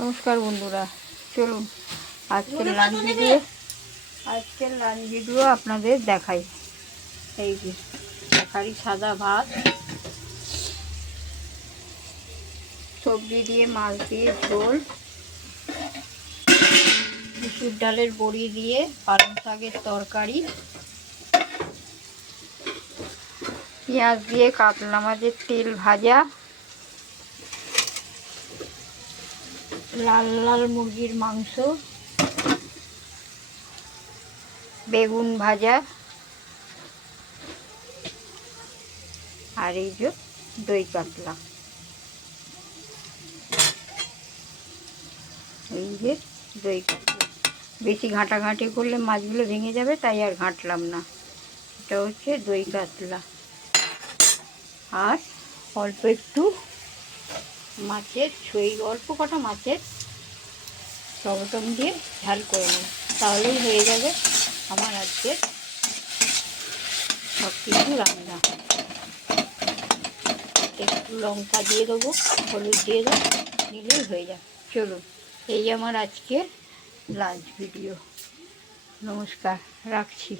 নমস্কার বন্ধুরা, চলুন আজকের লাঞ্চ ভিডিও আপনাদের দেখাই। এই যে তরকারি, সাদা ভাত, সবজি দিয়ে, মাছ দিয়ে ঝোল, মসুর ডালের বড়ি দিয়ে, পালং শাকের তরকারি, পেঁয়াজ দিয়ে কাতলা মাছের তেল ভাজা, লাল লাল মুরগির মাংস, বেগুন ভাজা, আর এই যে দই কাতলা। এই যে দই কাতলা, বেশি ঘাঁটাঘাঁটি করলে মাছগুলো ভেঙে যাবে, তাই আর ঘাঁটলাম না। এটা হচ্ছে দই কাতলা। আর অল্প একটু মাছের অল্প কটা মাছের টমেটো দিয়ে ঝাল করে নেব, তাহলেই হয়ে যাবে আমার আজকে সব কিছু রান্না। একটু লঙ্কা দিয়ে দেবো, হলুদ দিয়ে দেবো, নিলেই হয়ে যাবে। চলুন, এই আমার আজকের লাঞ্চ ভিডিও। নমস্কার, রাখছি।